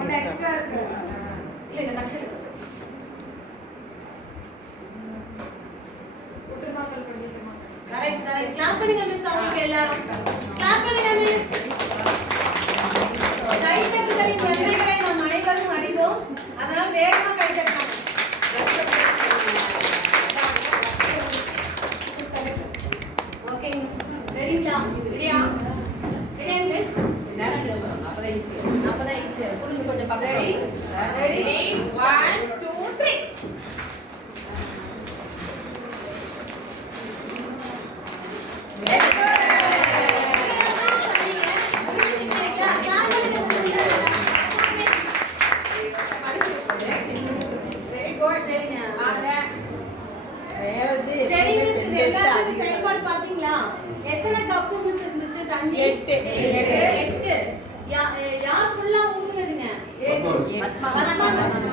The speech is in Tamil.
ஒன்னு எக்ஸ்ட்ரா இருக்கு. இல்ல இந்த கடைசில கரெக்ட் கரெக்ட். கிளாப் பண்ணுங்க மிஸ் அவங்களுக்கு எல்லாரும். கிளாப் பண்ணுங்க மிஸ். கைத்தட்டுகளின் நன்மைகளை நாம் அனைவரும் அறிவோம். அதனால் வேகமா கைத்தட்டலாம். Okay miss. ரெடிங்களா? ரெடியா? Ready miss. அப்பதான் ஈஸியா புரிஞ்சு கொஞ்சம் பக்கம். ரெடி? 1 2 3. சரி மிஸ், இது எல்லாத்துக்கும் செயல்பாடு பாத்தீங்களா? எத்தனை கப்பு மிஸ் இருந்துச்சு தண்ணி? 8. யார் ஃபுல்லா ஊத்துனதுங்க? பத்மா மிஸ்.